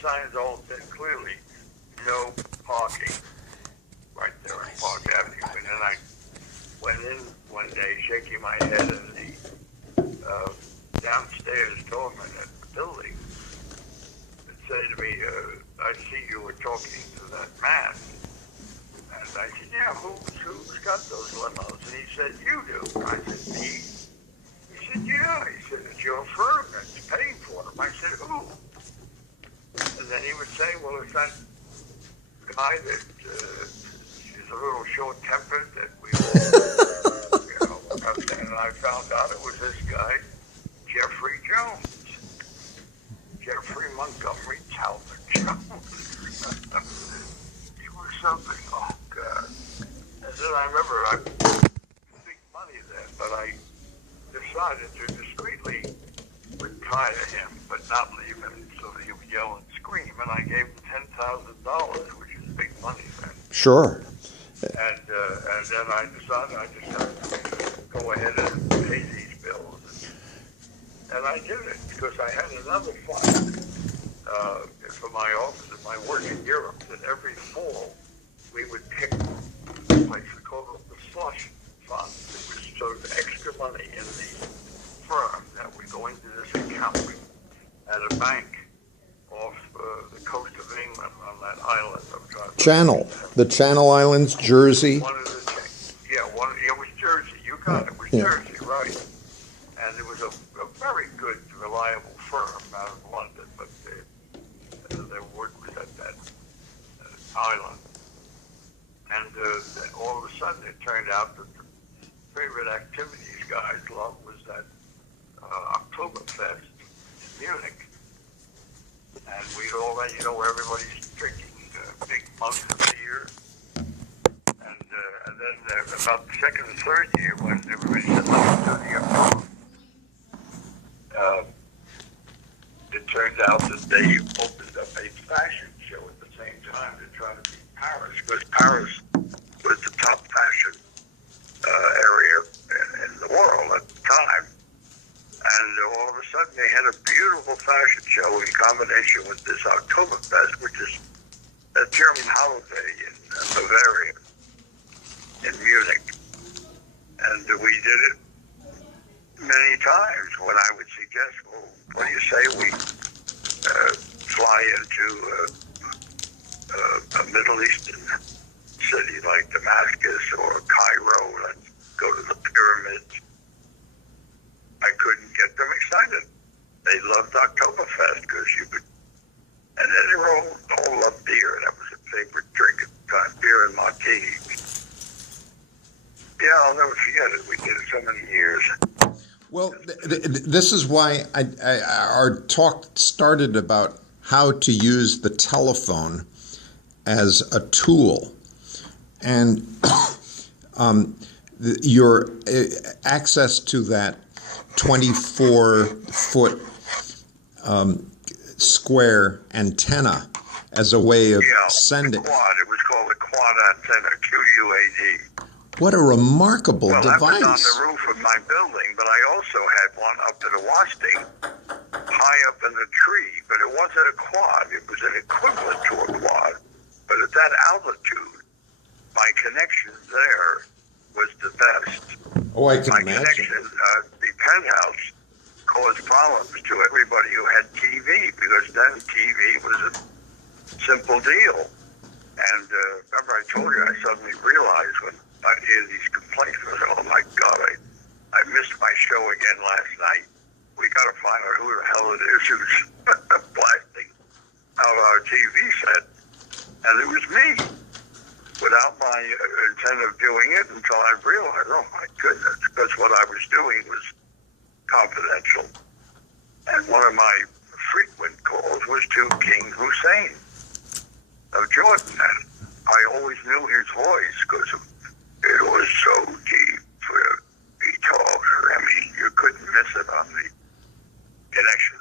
signs all said clearly, no parking, right there on Park Avenue. And then I went in one day shaking my head at the downstairs doorman at the building and said to me, I see you were talking to that man. And I said, yeah, who's got those limos? And he said, you do. I said, me? He said, yeah. He said, it's your firm that's paying for them. I said, who? And then he would say, well, it's that guy that is a little short-tempered that we all, and I found out it was this guy, Jeffrey Jones. Jeffrey Montgomery Talbot Jones. He was something, oh, God. And then I remember I big money then, but I decided to discreetly retire him, but not leave him so that he would yell and scream. And I gave him $10,000, which is big money then. Sure. And then I decided to go ahead and pay these bills. And I did it because I had another fund for my office and my work in Europe. And every fall, we would pick a place we called it the slush fund. It was sort of extra money in the firm that would go into this account at a bank off the coast of England on that island. Channel. The Channel Islands, Jersey. It was Jersey. You got it. It was Jersey, right. And it was a very good, reliable firm out of London, but their work was at that island. And all of a sudden it turned out that the favorite activities guys loved was that Oktoberfest in Munich. And we'd already know everybody's drinking big mugs of beer. And then about the second and third year, when everybody said, let's do the Oktoberfest, it turned out that they opened up a fashion show at the same time to try to beat Paris, because Paris was the top fashion area in the world at the time. And all of a sudden they had a beautiful fashion show in combination with this Oktoberfest, which is a German holiday in Bavaria, in Munich. And we did it many times when I would suggest, well, what do you say we fly into a Middle Eastern city like Damascus or Cairo, let's go to the pyramids. I couldn't get them excited. They loved Oktoberfest because you could, and then they all loved beer. That was a favorite drink at the time, beer and martinis. Yeah, I'll never forget it. We did it so many years. Well, this is why our talk started about how to use the telephone as a tool. And your access to that 24-foot square antenna as a way of sending. Quad. It was called a quad antenna, QUAD. What a remarkable device. That was on the roof of my building, but I also had one up in the Wasting, high up in the tree, but it wasn't a quad. It was an equivalent to a quad. But at that altitude, my connection there was the best. Oh, I can imagine. My connection, the penthouse, caused problems to everybody who had TV, because then TV was a simple deal. And remember I told you, I suddenly realized when I hear these complaints, I said, oh my God, I missed my show again last night. We got to find out who the hell it is who's blasting out our TV set. And it was me, without my intent of doing it, until I realized, oh my goodness, because what I was doing was confidential. And one of my frequent calls was to King Hussein of Jordan. And I always knew his voice because it was so deep. He talked. I mean, you couldn't miss it on the connection